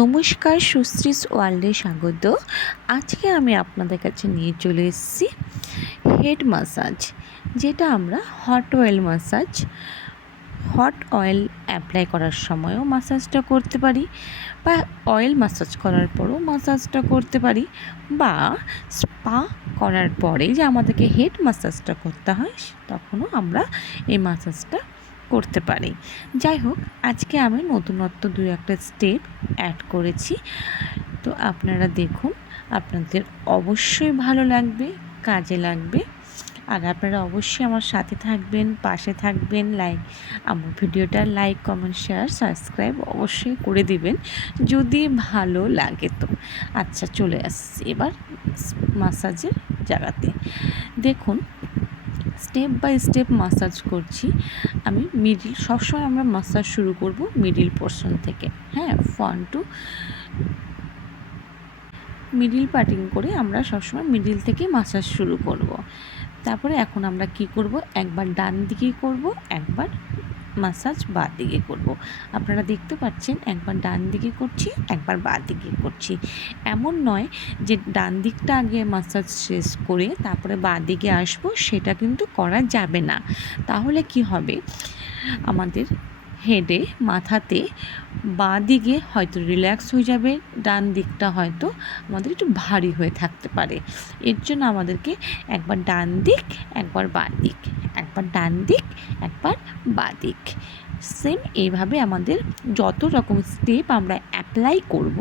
নমস্কার, সুশ্রীস ওয়ার্ল্ডে স্বাগত। আজকে আমি আপনাদের কাছে নিয়ে চলে এসেছি হেড মাসাজ, যেটা আমরা হট অয়েল অ্যাপ্লাই করার সময়ও মাসাজটা করতে পারি, বা অয়েল মাসাজ করার পরও মাসাজটা করতে পারি, বা স্পা করার পরে যে আমাদেরকে হেড মাসাজটা করতে হয় তখনও আমরা এই মাসাজটা করতে পারি। যাই হোক, আজকে আমি নতুনত্ব দু একটা স্টেপ অ্যাড করেছি, তো আপনারা দেখুন, আপনাদের অবশ্যই ভালো লাগবে, কাজে লাগবে। আর আপনারা অবশ্যই আমার সাথে থাকবেন, পাশে থাকবেন, আমার ভিডিওটা লাইক, কমেন্ট, শেয়ার, সাবস্ক্রাইব অবশ্যই করে দিবেন যদি ভালো লাগে। তো আচ্ছা, চলে আসছি এবার মাসাজের জায়গাতে। দেখুন, স্টেপ বাই স্টেপ মাসাজ করছি আমি। সবসময় আমরা মাসাজ শুরু করব মিডিল পোর্শন থেকে। হ্যাঁ, মিডিল পার্টিং করে আমরা সবসময় মিডিল থেকে মাসাজ শুরু করব। তারপরে এখন আমরা কি করব, একবার ডান দিকে করব, একবার মাসাজ বাঁ দিকে করব। আপনারা দেখতে পাচ্ছেন, একবার ডান দিকে করছি, একবার বাঁ দিকে করছি। এমন নয় যে ডান দিকটা আগে মাসাজ শেষ করে তারপরে বাঁ দিকে আসবো, সেটা কিন্তু করা যাবে না। তাহলে কি হবে, আমাদের হেডে, মাথাতে বাঁ দিকে হয়তো রিল্যাক্স হয়ে যাবে, ডান দিকটা হয়তো আমাদের একটু ভারী হয়ে থাকতে পারে। এর জন্য আমাদেরকে একবার ডান দিক, একবার বাঁ দিক, একবার ডান দিক, একবার বাঁ দিক, সেম এইভাবে আমাদের যত রকম স্টেপ আমরা অ্যাপ্লাই করব,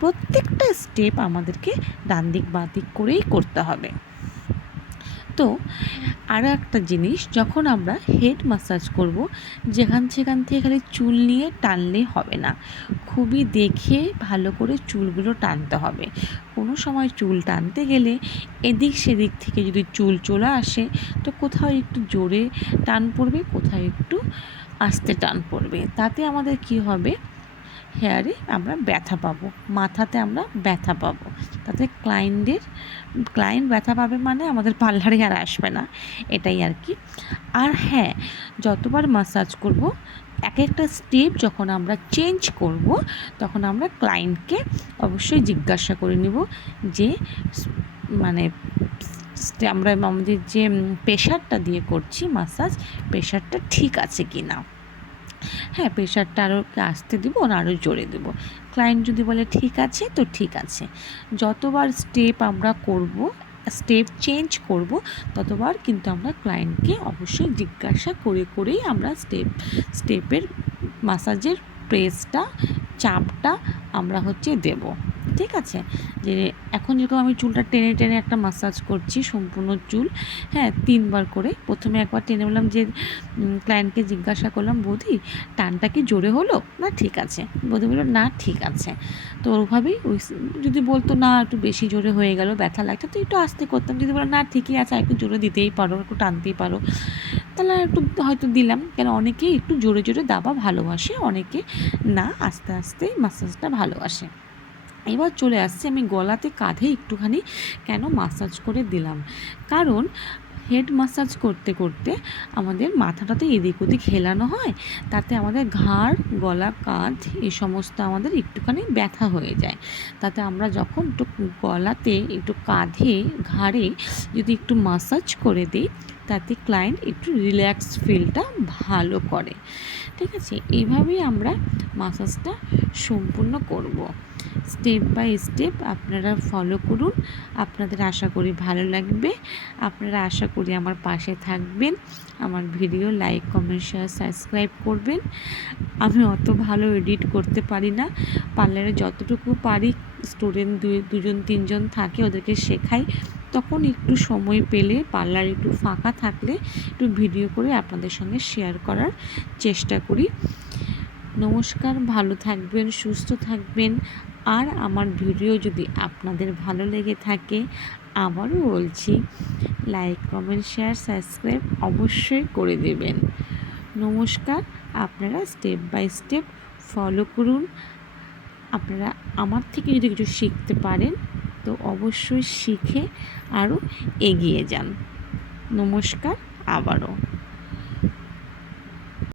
প্রত্যেকটা স্টেপ আমাদেরকে ডান দিক বাঁ দিক করেই করতে হবে। তো আরও একটা জিনিস, যখন আমরা হেড মাসাজ করব, সেখান থেকে খালি চুল নিয়ে টানলে হবে না, খুবই দেখে ভালো করে চুলগুলো টানতে হবে। কোনো সময় চুল টানতে গেলে এদিক সেদিক থেকে যদি চুল চলে আসে, তো কোথাও একটু জোরে টান পড়বে, কোথাও একটু আস্তে টান পড়বে। তাতে আমাদের কি হবে, হেয়ারে আমরা ব্যথা পাবো, মাথাতে আমরা ব্যথা পাবো। তাতে ক্লায়েন্ট ব্যথা পাবে, মানে আমাদের পার্লারে আর আসবে না, এটাই আর কি। আর হ্যাঁ, যতবার মাসাজ করব, এক একটা স্টেপ যখন আমরা চেঞ্জ করব, তখন আমরা ক্লায়েন্টকে অবশ্যই জিজ্ঞাসা করে নিব যে মানে আমরা আমাদের যে প্রেশারটা দিয়ে করছি মাসাজ, প্রেশারটা ঠিক আছে কি না। হ্যাঁ, প্রেশারটা আরও আসতে দেবো না আরও জোরে দেবো। ক্লায়েন্ট যদি বলে ঠিক আছে, তো ঠিক আছে। যতবার স্টেপ আমরা করব, স্টেপ চেঞ্জ করব, ততবার কিন্তু আমরা ক্লায়েন্টকে অবশ্যই জিজ্ঞাসা করেই আমরা স্টেপের মাসাজের প্রেসটা, চাপটা আমরা দেব। ঠিক আছে, যে এখন যেরকম আমি চুলটা টেনে টেনে একটা মাসাজ করছি, সম্পূর্ণ চুল, হ্যাঁ, 3বার করে। প্রথমে একবার টেনে বললাম, যে ক্লায়েন্টকে জিজ্ঞাসা করলাম, বৌদি টানটা কি জোরে হলো না ঠিক আছে? বৌদি বললো না ঠিক আছে। তো ওভাবেই যদি বলতো না একটু বেশি জোরে হয়ে গেল, ব্যথা লাগছে, তো একটু আস্তে করতাম। যদি বলো না ঠিকই আছে, একটু জোরে দিতেই পারো, একটু টানতেই পারো, তাহলে একটু হয়তো দিলাম। কেন, অনেকেই একটু জোরে জোরে দাবা ভালোবাসে, অনেকে না আস্তে আস্তে মাসাজটা ভালোবাসে। এবার চলে আসছে আমি গলাতে, কাঁধে একটুখানি কেন মাসাজ করে দিলাম, কারণ হেড মাসাজ করতে করতে আমাদের মাথাটাতে এদিক ওদিক হেলানো হয়, তাতে আমাদের ঘাড়, গলা, কাঁধ এই সমস্ত আমাদের একটুখানি ব্যথা হয়ে যায়। তাতে আমরা যখন একটু গলাতে, একটু কাঁধে, ঘাড়ে যদি একটু মাসাজ করে দিই, তাতে ক্লায়েন্ট একটু রিল্যাক্স ফিলটা ভালো করে। ঠিক আছে, এইভাবেই আমরা মাসাজটা সম্পূর্ণ করব। স্টেপ বাই স্টেপ আপনারা ফলো করুন, আপনাদের আশা করি ভালো লাগবে। আপনারা আশা করি আমার পাশে থাকবেন, আমার video like, comment, share, subscribe করবেন। আমি অত ভালো এডিট করতে পারি না, পার্লারে যতটুকু পারি, স্টুডেন্ট দুজন তিনজন থাকে, ওদেরকে শেখাই, তখন একটু সময় পেলে, পার্লার একটু ফাঁকা থাকলে একটু ভিডিও করে আপনাদের সঙ্গে শেয়ার করার চেষ্টা করি। নমস্কার, ভালো থাকবেন, সুস্থ থাকবেন। আর আমার ভিডিও যদি আপনাদের ভালো লেগে থাকে, আবারও বলছি, লাইক, কমেন্ট, শেয়ার, সাবস্ক্রাইব অবশ্যই করে দেবেন। নমস্কার, আপনারা স্টেপ বাই স্টেপ ফলো করুন। আপনারা আমার থেকে যদি কিছু শিখতে পারেন, তো অবশ্যই শিখে আরও এগিয়ে যান। নমস্কার আবারও।